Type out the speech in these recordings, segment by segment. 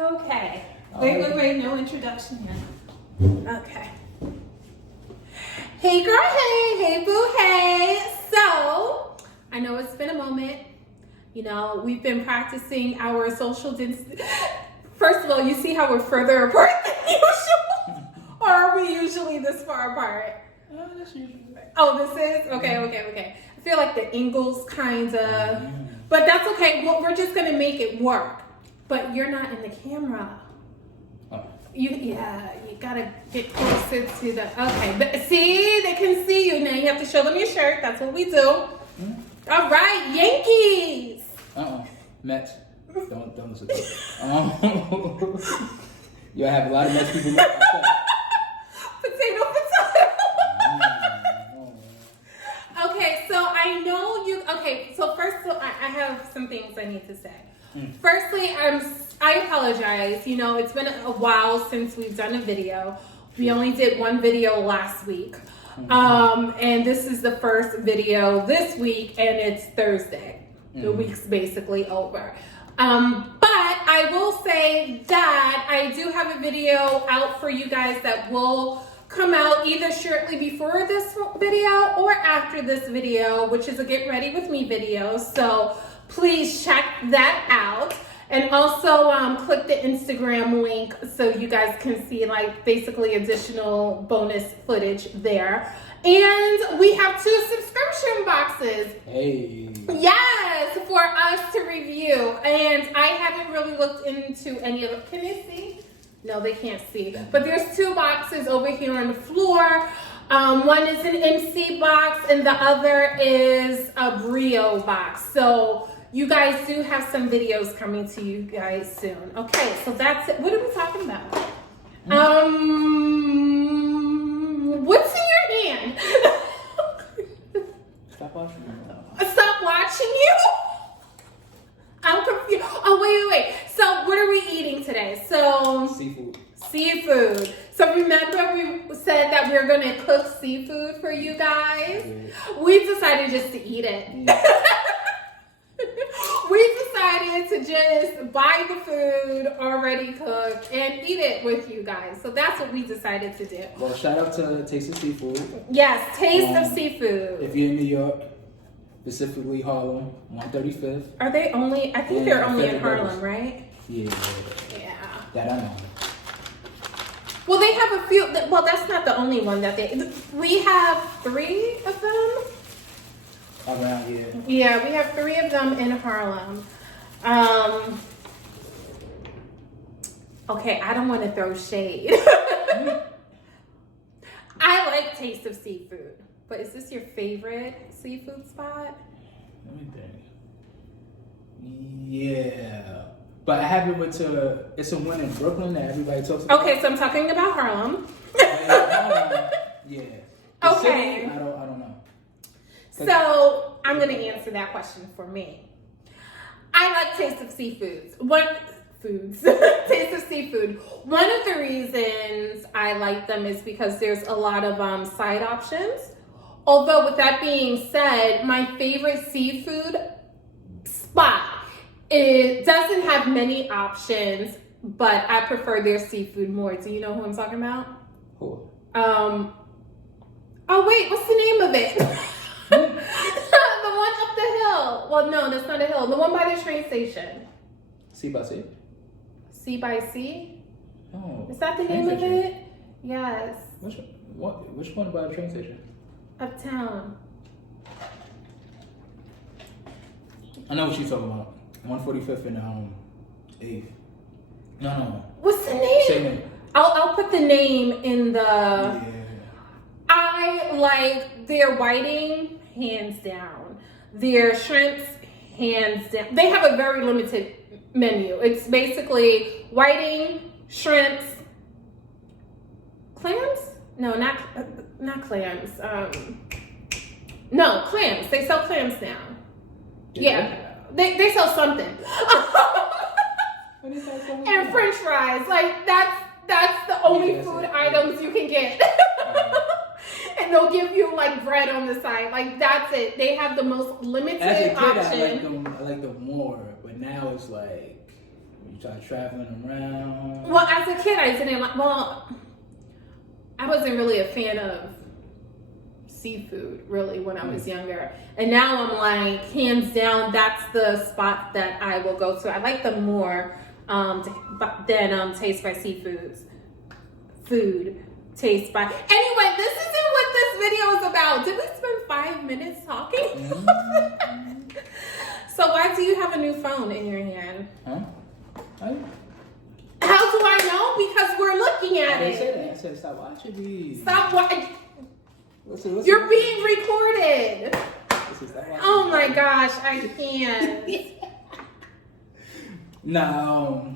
Okay. Wait, no introduction yet. Okay. Hey girl, hey boo, hey. So, I know it's been a moment. You know, we've been practicing our social distance. First of all, you see how we're further apart than usual? Or are we usually this far apart? That's usually. Oh, this is? Okay. I feel like the Ingalls kind of. But that's okay. Well, we're just going to make it work. But you're not in the camera. Oh. You gotta get closer to the. Okay, but see, they can see you now. You have to show them your shirt. That's what we do. All right, Yankees. Mets. Don't listen to it. You have a lot of Mets people. Potato. Okay, so I know you. Okay, so first, I have some things I need to say. Firstly, I apologize. You know, it's been a while since we've done a video. We only did one video last week. And this is the first video this week, and it's Thursday. The week's basically over. But I will say that I do have a video out for you guys that will come out either shortly before this video or after this video, which is a get ready with me video. So please check that out. And also click the Instagram link so you guys can see like basically additional bonus footage there. And we have 2 subscription boxes. Hey. Yes, for us to review. And I haven't really looked into any of it. Can they see? No, they can't see. But there's 2 boxes over here on the floor. One is an MC box and the other is a Brio box. So you guys do have some videos coming to you guys soon. Okay, so that's it. What are we talking about? What's in your hand? Stop watching me. Stop watching you? I'm confused. Oh, wait. So what are we eating today? So Seafood. So remember we said that we were going to cook seafood for you guys? Yeah. We decided just to eat it. Yeah. We decided to just buy the food already cooked and eat it with you guys. So that's what we decided to do. Well, shout out to Taste of Seafood. Yes, Taste of Seafood. If you're in New York, specifically Harlem, 135th. Are they only? I think they're only in Harlem, right? Yeah. That I know. Well, they have a few. Well, that's not the only one that they. We have 3 of them. Around here. Yeah, we have 3 of them in Harlem. Okay, I don't want to throw shade. I like Taste of Seafood, but is this your favorite seafood spot? Let me think. Yeah, but I haven't went to. It's a one in Brooklyn that everybody talks about. Okay, so I'm talking about Harlem. Yeah. Okay. I don't know. So I'm gonna answer that question for me. I like Taste of Seafoods. Taste of Seafood. One of the reasons I like them is because there's a lot of side options. Although with that being said, my favorite seafood spot, it doesn't have many options, but I prefer their seafood more. Do you know who I'm talking about? Who? Oh wait, what's the name of it? The one up the hill. Well, no, that's not a hill. The one by the train station. C by C. C by C? Oh. Is that the name of it? Yes. Which one by the train station? Uptown. I know what you're talking about. 145th and 8th. No. What's the name? Same name. I'll put the name in the. Yeah. I like their whiting, hands down. Their shrimps, hands down. They have a very limited menu. It's basically whiting, shrimps, clams? No, not clams. No, clams. They sell clams now. Yeah. They sell something. And French fries. Like that's the only food items you can get. And they'll give you like bread on the side. Like that's it. They have the most limited option. I like them more, but now it's like started traveling around. Well, as a kid, I didn't like. Well, I wasn't really a fan of seafood really when I was younger, and now I'm like, hands down, that's the spot that I will go to. I like them more than Taste by Seafoods. Food, Taste by. Anyway, this isn't what this video is about. Did we spend 5 minutes talking? So why do you have a new phone in your hand? Huh? How do I know? Because we're looking at I didn't it. say that. I said stop watching me. Stop watching. Listen. You're being recorded. Listen, stop watching Oh me. my gosh, I can't. No.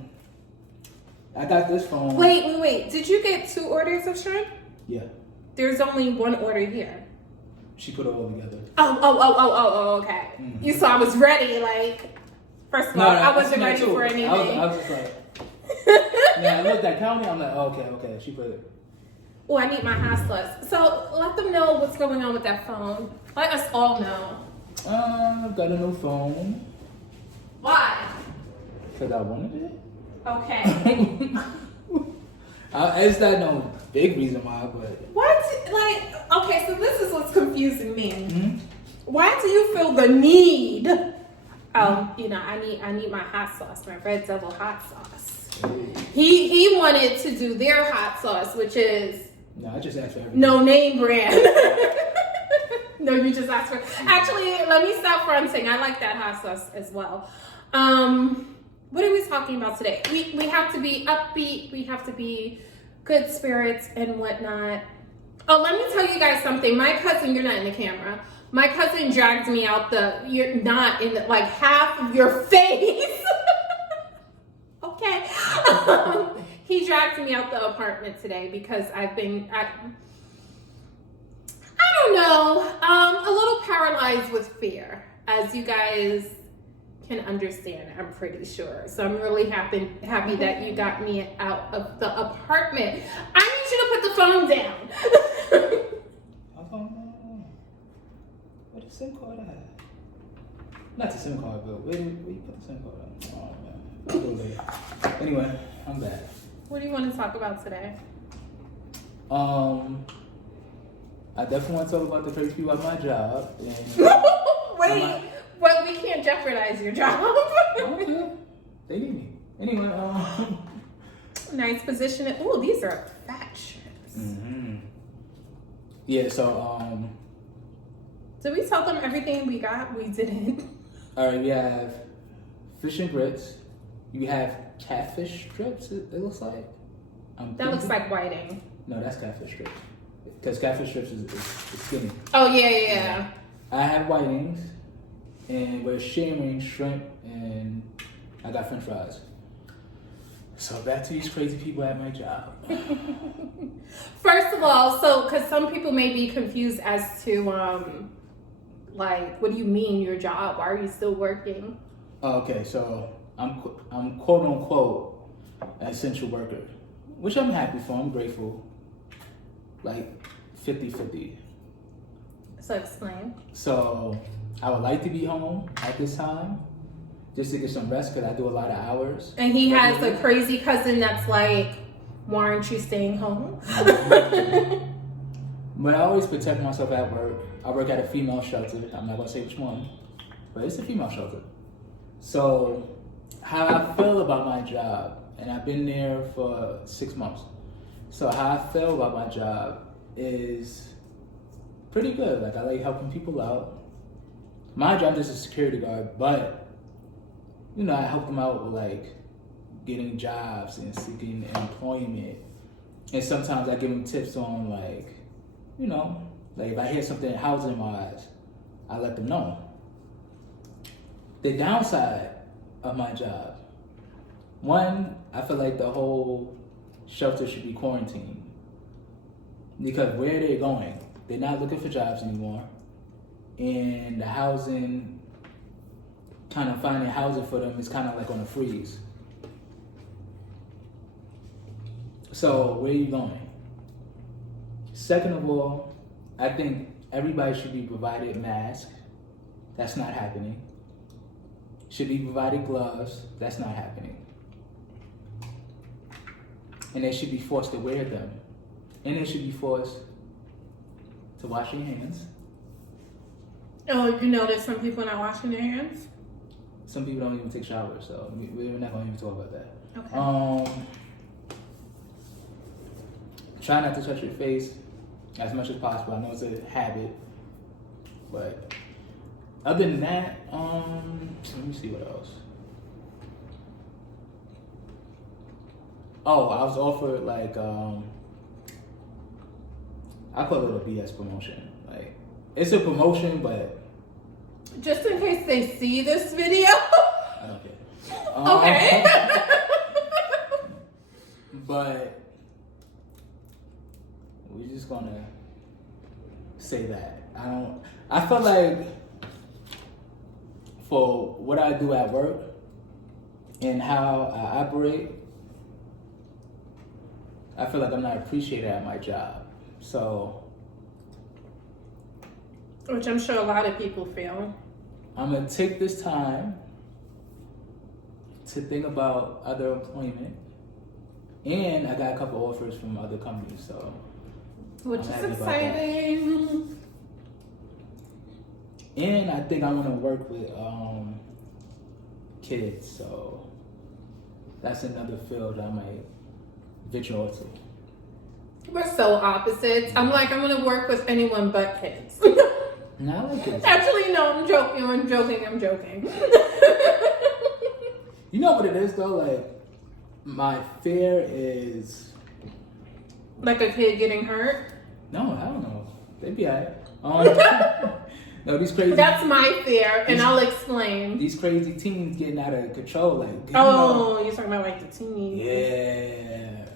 I got this phone. Wait. Did you get 2 orders of shrimp? Yeah. There's only 1 order here. She put it all together. Oh, okay. Mm-hmm. You saw I was ready, like, first of all, I wasn't ready too. for anything. I was just like, I looked at County, I'm like, okay, she put it. Oh, I need my hot sauce. So let them know what's going on with that phone. Let us all know. Got a new phone. Why? Because I wanted it. Okay. It's not no big reason why, but. What? Like, okay, so this is what's confusing me. Mm-hmm. Why do you feel the need? You know, I need my hot sauce, my Red Devil hot sauce. He wanted to do their hot sauce, which is No, I just asked for everything. no name brand. No, you just asked for. Actually, let me stop fronting. I like that hot sauce as well. What are we talking about today? We have to be upbeat. We have to be good spirits and whatnot. Oh, let me tell you guys something. My cousin, you're not in the camera. My cousin dragged me out you're not in the, like half of your face. Okay. He dragged me out the apartment today because I don't know, a little paralyzed with fear, as you guys can understand, I'm pretty sure. So I'm really happy that you got me out of the apartment. I need you to put the phone down. Where the SIM card at? Not the SIM card, but where you put the SIM card at? Oh man, I'll do it later. Anyway, I'm back. What do you want to talk about today? I definitely want to talk about the crazy people at my job. And Wait, well, we can't jeopardize your job. Okay, they need me. Anyway, Nice position. Oh, these are fat shrimps. Mm-hmm. Yeah, so Did we tell them everything we got? We didn't. all right, we have fish and grits. You have catfish strips. It looks like. That looks like whiting. No, that's catfish strips. Because catfish strips is skinny. Oh yeah. I have whitings, and we're sharing shrimp, and I got French fries. So back to these crazy people at my job. First of all, because some people may be confused as to like, what do you mean your job? Why are you still working? Okay, so I'm quote unquote an essential worker, which I'm happy for. I'm grateful. Like 50-50. So explain. So I would like to be home at this time, just to get some rest because I do a lot of hours. And he has a crazy cousin that's like, why aren't you staying home? But I always protect myself at work. I work at a female shelter. I'm not gonna say which one, but it's a female shelter. So how I feel about my job, and I've been there for 6 months. So how I feel about my job is pretty good. Like I like helping people out. My job is a security guard, but you know, I help them out with like getting jobs and seeking employment. And sometimes I give them tips on like, you know, like if I hear something housing wise, I let them know. The downside of my job, one, I feel like the whole shelter should be quarantined. Because where they're going, they're not looking for jobs anymore. And the housing, kind of finding housing for them is kind of like on a freeze. So where are you going? Second of all, I think everybody should be provided masks. That's not happening. Should be provided gloves. That's not happening. and they should be forced to wear them, and they should be forced to wash their hands. Oh, you notice some people not washing their hands? Some people don't even take showers, so we're not going to even talk about that. Okay. Try not to touch your face as much as possible. I know it's a habit, but other than that, let me see what else. Oh, I was offered like I call it a BS promotion. Like it's a promotion, but just in case they see this video. I don't care. Okay. But we're just gonna say that I feel like for what I do at work and how I operate, I feel like I'm not appreciated at my job. So, which I'm sure a lot of people feel. I'm gonna take this time to think about other employment, and I got a couple offers from other companies, so which is exciting. And I think I want to work with kids, so that's another field I might venture into. We're so opposites. I'm like, I'm gonna work with anyone but kids. No, I like kids. Actually, no, I'm joking. You know what it is though? Like, my fear is like a kid getting hurt. No, I don't know. They be alright. No, these crazy. That's my fear, and I'll explain. These crazy teens getting out of control, like. You're talking about like the teens. Yeah.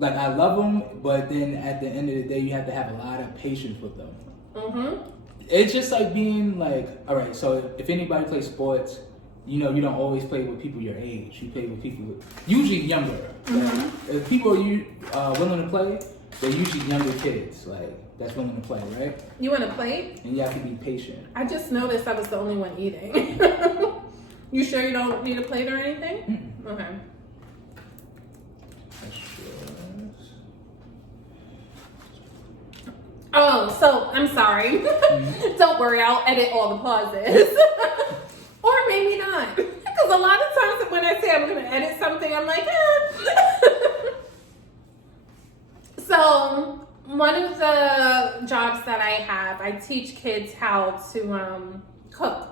Like I love them, but then at the end of the day, you have to have a lot of patience with them. Mm-hmm. It's just like being like, all right. So if anybody plays sports, you know, you don't always play with people your age. You play with people usually younger. Mm-hmm. Like, if people are willing to play, they're usually younger kids. Like. That's willing to play, right? You want to play? And you have to be patient. I just noticed I was the only one eating. You sure you don't need a plate or anything? Mm-mm. Okay. That's yours. Oh, so I'm sorry. Mm-hmm. Don't worry, I'll edit all the pauses. Or maybe not. Because a lot of times when I say I'm going to edit something, I'm like, So, one of the jobs that I have, I teach kids how to cook.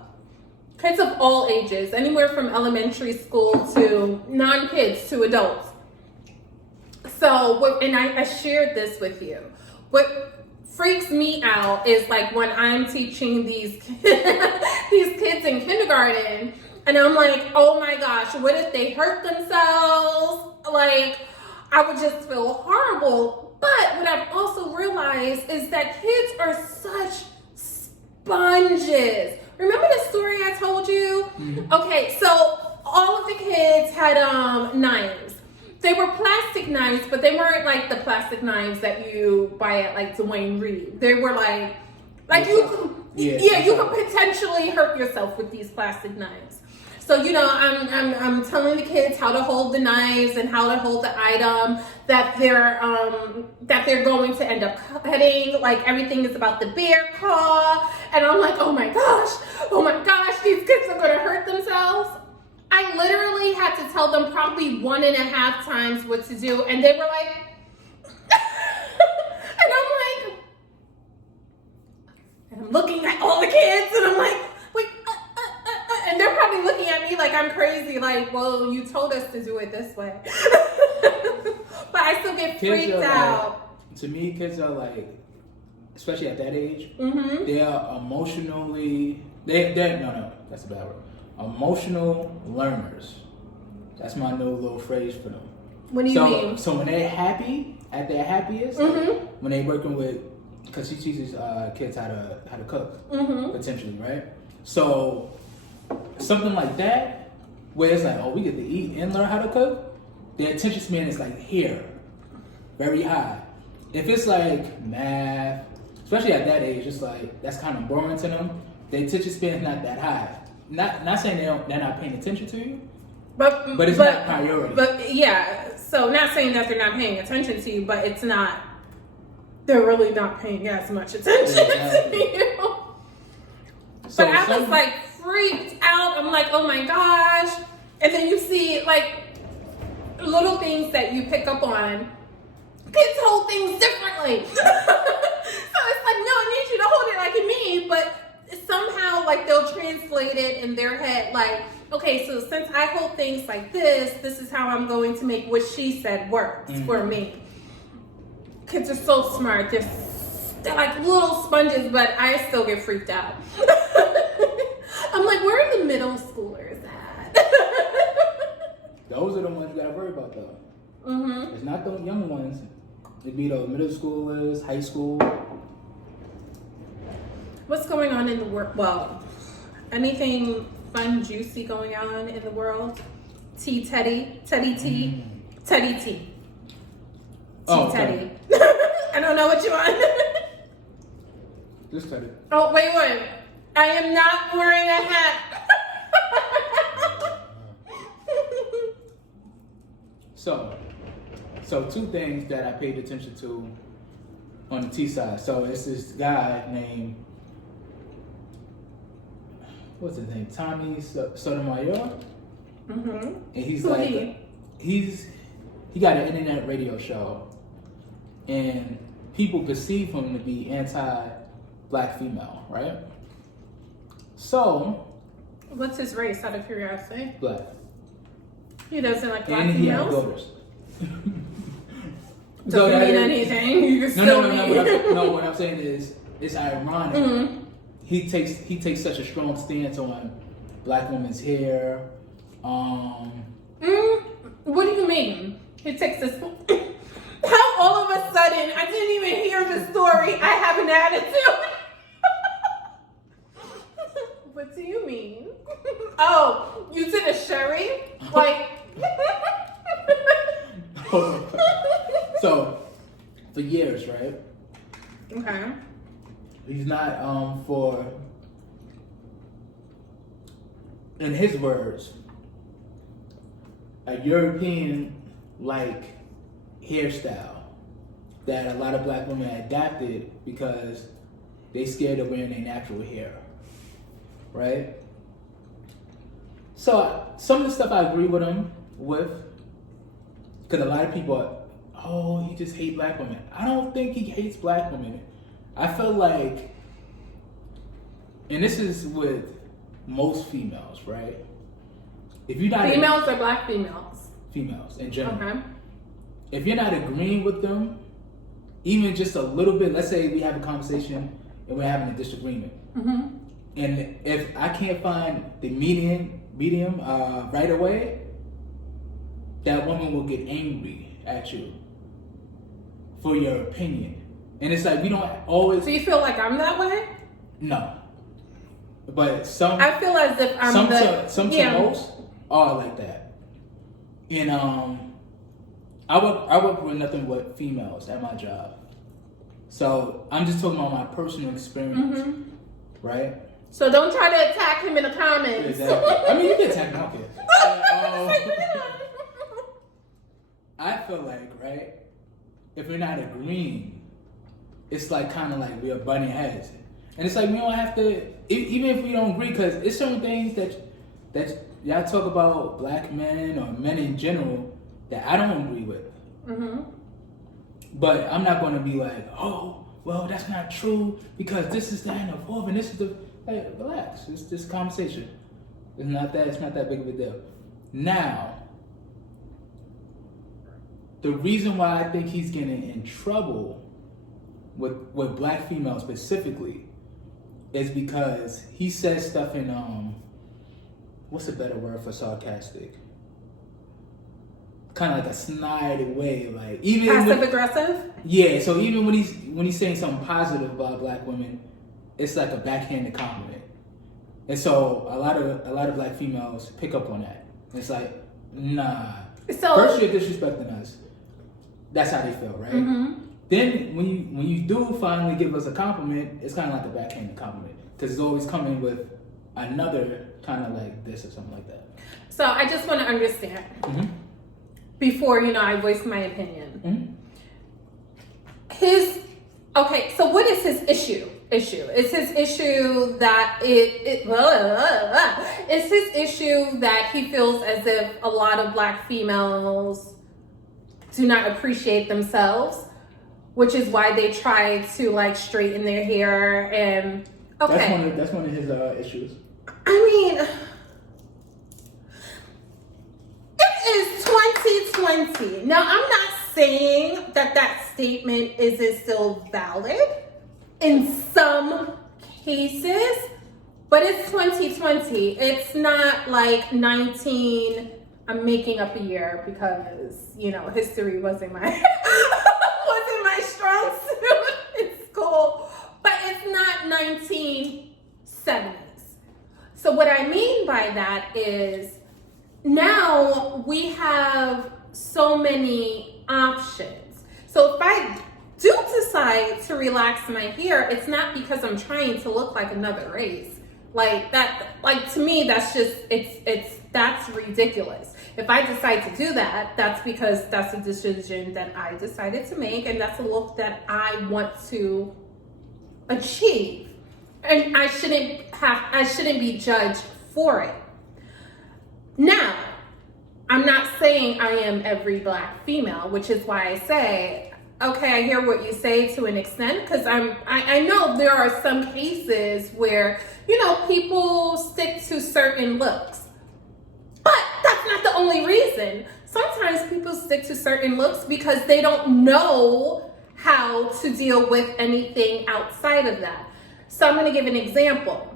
Kids of all ages, anywhere from elementary school to non-kids to adults. So, and I shared this with you. What freaks me out is like when I'm teaching these kids in kindergarten, and I'm like, oh my gosh, what if they hurt themselves? Like, I would just feel horrible. But what I've also realized is that kids are such sponges. Remember the story I told you? Mm-hmm. Okay, so all of the kids had knives. They were plastic knives, but they weren't like the plastic knives that you buy at like Dwayne Reed. They were like you could potentially hurt yourself with these plastic knives. So, you know, I'm telling the kids how to hold the knives and how to hold the item that they're going to end up cutting. Like everything is about the bear claw. And I'm like, oh my gosh, these kids are going to hurt themselves. I literally had to tell them probably 1.5 times what to do. And they were like, and I'm like, and I'm looking at all the kids and I'm like, wait, and they're probably looking at me like I'm crazy, like, well, you told us to do it this way. But I still get freaked out. Like, to me, kids are like, especially at that age, mm-hmm. they are emotionally, no, that's a bad word. Emotional learners. That's my new little phrase for them. What do you mean? So when they're happy, at their happiest, mm-hmm. like, when they're working with, because she teaches kids how to cook, mm-hmm. potentially, right? So something like that, where it's like, oh, we get to eat and learn how to cook, their attention span is like here, very high. If it's like math, especially at that age, it's like that's kind of boring to them. Their attention span is not that high. Not saying they're not paying attention to you, but it's not priority. But yeah, So not saying that they're not paying attention to you, but it's not, they're really not paying as much attention to you. So but I was like freaked out. I'm like, oh my gosh. And then you see like little things that you pick up on. Kids hold things differently. So it's like, no, I need you to hold it like you mean, but somehow like they'll translate it in their head like, okay, so since I hold things like this is how I'm going to make what she said work for me. Kids are so smart. They're like little sponges, but I still get freaked out. I'm like, where are the middle schoolers at? Those are the ones you gotta worry about though. It's not the young ones. It'd be those middle schoolers, high school. What's going on in the world? Well, anything fun, juicy going on in the world? Teddy T. Teddy T. Oh, Teddy. I don't know what you want. Just Teddy. Oh, wait. I am not wearing a hat. So two things that I paid attention to on the T side. So it's this guy named, what's his name? Tommy Sotomayor. And he's he got an internet radio show, and people perceive him to be anti-black female, right? So, what's his race, out of curiosity? Black. He doesn't like black And he has females? daughters. Doesn't mean anything. You can still No, what I'm saying is, it's ironic. He takes such a strong stance on black women's hair. What do you mean? He takes this. How all of a sudden, I didn't even hear the story. I have an attitude. What do you mean? Oh, you did a sherry? Like. So, for years, right? Okay. He's not for, in his words, a European-like hairstyle that a lot of black women adapted because they scared of wearing their natural hair, right? So some of the stuff I agree with him with, because a lot of people are, oh, he just hates black women. I don't think he hates black women. I feel like, and this is with most females, right? If you're not females or black females? Females in general. Okay. If you're not agreeing with them, even just a little bit, let's say we have a conversation and we're having a disagreement. And if I can't find the medium right away, that woman will get angry at you for your opinion. And it's like, we don't always... So you feel like I'm that way? No. But some... I feel as if I'm some to most are like that. And I work with nothing but females at my job. So I'm just talking about my personal experience. Right? So don't try to attack him in the comments. Exactly. I mean, you can attack me, I don't care. I feel like, right, if we're not agreeing, it's like kind of like we are butting heads. And it's like we don't have to, even if we don't agree, because it's certain things that y'all talk about black men or men in general that I don't agree with. But I'm not going to be like, oh, well, that's not true because this is the end of fourth and this is the, hey, relax. It's this conversation. It's not that big of a deal. Now, the reason why I think he's getting in trouble with black females specifically is because he says stuff in what's a better word for sarcastic? Kind of like a snide way, like even passive aggressive. Yeah, so even when he's saying something positive about black women, it's like a backhanded compliment, and so a lot of black females pick up on that. It's like, nah. So first you're disrespecting us. That's how they feel, right? Then when you do finally give us a compliment, it's kind of like a backhanded compliment because it's always coming with another kind of like this or something like that. So I just want to understand. before, I voice my opinion. Mm-hmm. Okay, so what is his issue? Is his issue that it's his issue that he feels as if a lot of Black females do not appreciate themselves, which is why they try to like straighten their hair and That's one of his issues. I mean, it is 2020. Now, I'm not saying that statement isn't still valid in some cases, but it's 2020. It's not like 19. I'm making up a year because, history wasn't my strong suit in school, but it's not 1970s. So what I mean by that is now we have so many options. So if I do decide to relax my hair, it's not because I'm trying to look like another race. Like that, to me, that's just, that's ridiculous. If I decide to do that, that's because that's a decision that I decided to make, and that's a look that I want to achieve. And I shouldn't be judged for it. Now, I'm not saying I am every Black female, which is why I say, okay, I hear what you say to an extent, because I know there are some cases where, people stick to certain looks. But that's not the only reason. Sometimes people stick to certain looks because they don't know how to deal with anything outside of that. So I'm going to give an example.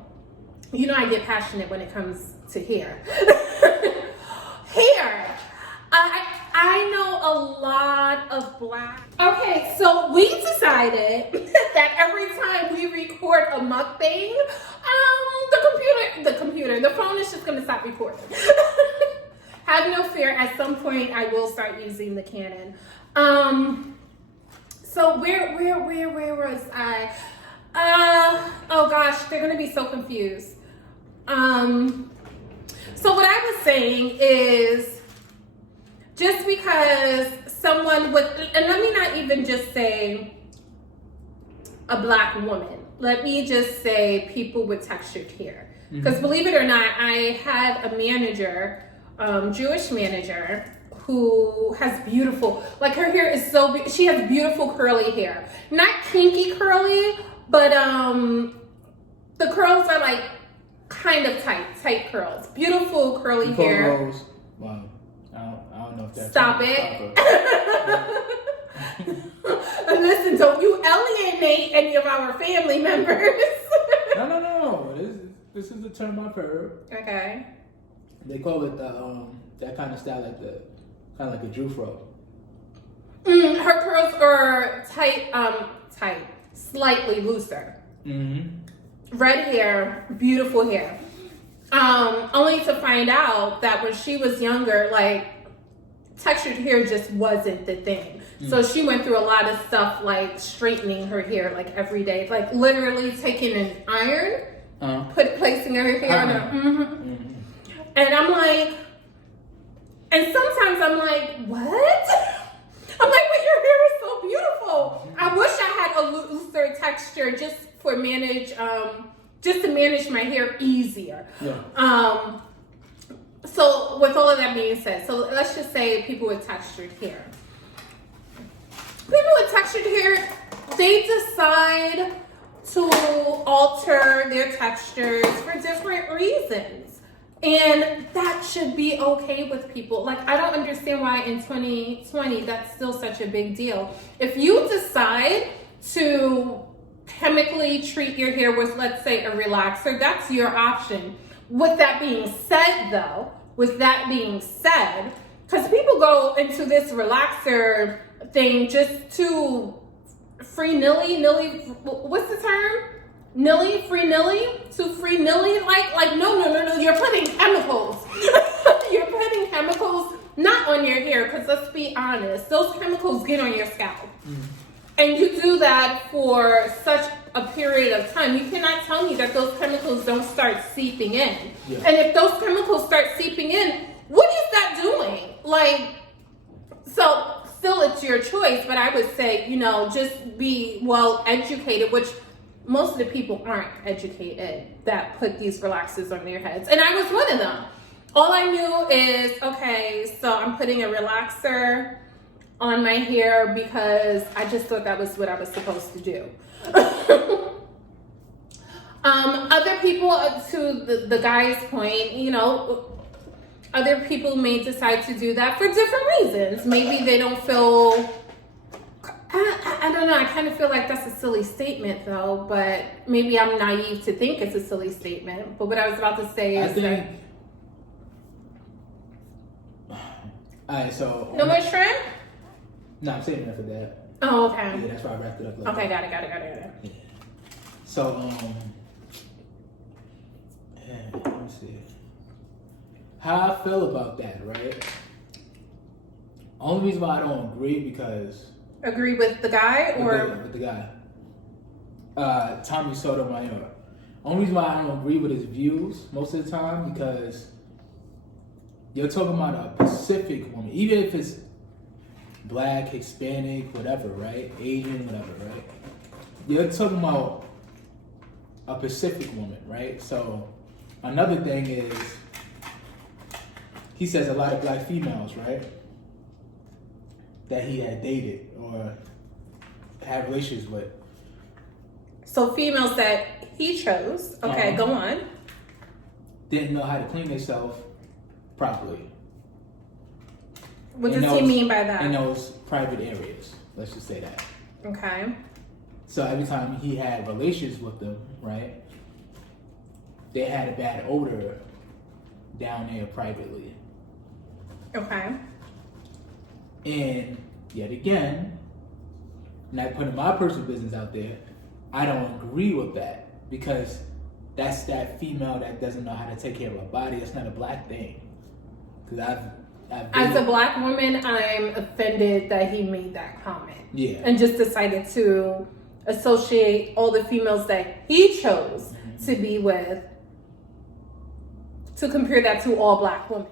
I get passionate when it comes to hair. Hair. I know a lot of Black. Okay, so we decided that every time we record a mukbang, the phone is just gonna stop recording. Have no fear. At some point, I will start using the Canon. So where was I? Oh gosh, they're gonna be so confused. So what I was saying is, just because someone with, and let me not even just say a Black woman, let me just say people with textured hair. Because believe it or not, I had a manager, Jewish manager, who has beautiful, her hair is so, she has beautiful curly hair. Not kinky curly, but the curls are kind of tight curls. Beautiful curly hair. Rose. Wow. I don't know if that's... Stop it. Listen, don't you alienate any of our family members. No. This is the term I've heard. Okay. They call it that kind of style, kind of like a Jew fro. Her curls are tight, slightly looser. Mm-hmm. Red hair, beautiful hair. Only to find out that when she was younger, textured hair just wasn't the thing. So she went through a lot of stuff straightening her hair every day, literally taking an iron, placing her hair on her. And I'm and sometimes I'm what? I'm but your hair is so beautiful. I wish I had a looser texture just to manage my hair easier. Yeah. So with all of that being said, so let's just say people with textured hair. People with textured hair, they decide to alter their textures for different reasons. And that should be okay with people. I don't understand why in 2020 that's still such a big deal. If you decide to chemically treat your hair with, let's say, a relaxer, that's your option. With that being said, because people go into this relaxer thing just to free-nilly, what's the term? Free-nilly? No, you're putting chemicals. You're putting chemicals not on your hair, because let's be honest, those chemicals get on your scalp. And you do that for such a period of time. You cannot tell me that those chemicals don't start seeping in. Yeah. And if those chemicals start seeping in, what is that doing? So still it's your choice, but I would say, you know, just be well educated, which most of the people aren't educated that put these relaxers on their heads. And I was one of them. All I knew is, okay, so I'm putting a relaxer on my hair because I just thought that was what I was supposed to do. Other people, to the guy's point, you know, other people may decide to do that for different reasons. Maybe they don't feel, I don't know, I kind of feel like that's a silly statement though, but maybe I'm naive to think it's a silly statement. But what I was about to say is that... Alright, so... No more shrimp? No, I'm saving that for that. Oh, okay. Yeah, that's why I wrapped it up like okay, that. got it. Yeah. So, let me see. How I feel about that, right? Only reason why I don't agree because... Agree with the guy or... With the guy. Tommy Sotomayor. Only reason why I don't agree with his views most of the time because you're talking about a Pacific woman, even if it's Black, Hispanic, whatever, right? Asian, whatever, right? You're talking about a Pacific woman, right? So another thing is, he says a lot of Black females, right? That he had dated or had relations with. So females that he chose, okay, go on. Didn't know how to clean themselves properly. What does he mean by that? In those private areas, let's just say that. Okay. So every time he had relations with them, right, they had a bad odor down there privately. Okay. And yet again, not putting my personal business out there, I don't agree with that because that's that female that doesn't know how to take care of her body. It's not a Black thing. Because as a Black woman, I'm offended that he made that comment. Yeah. And just decided to associate all the females that he chose to be with, to compare that to all Black women.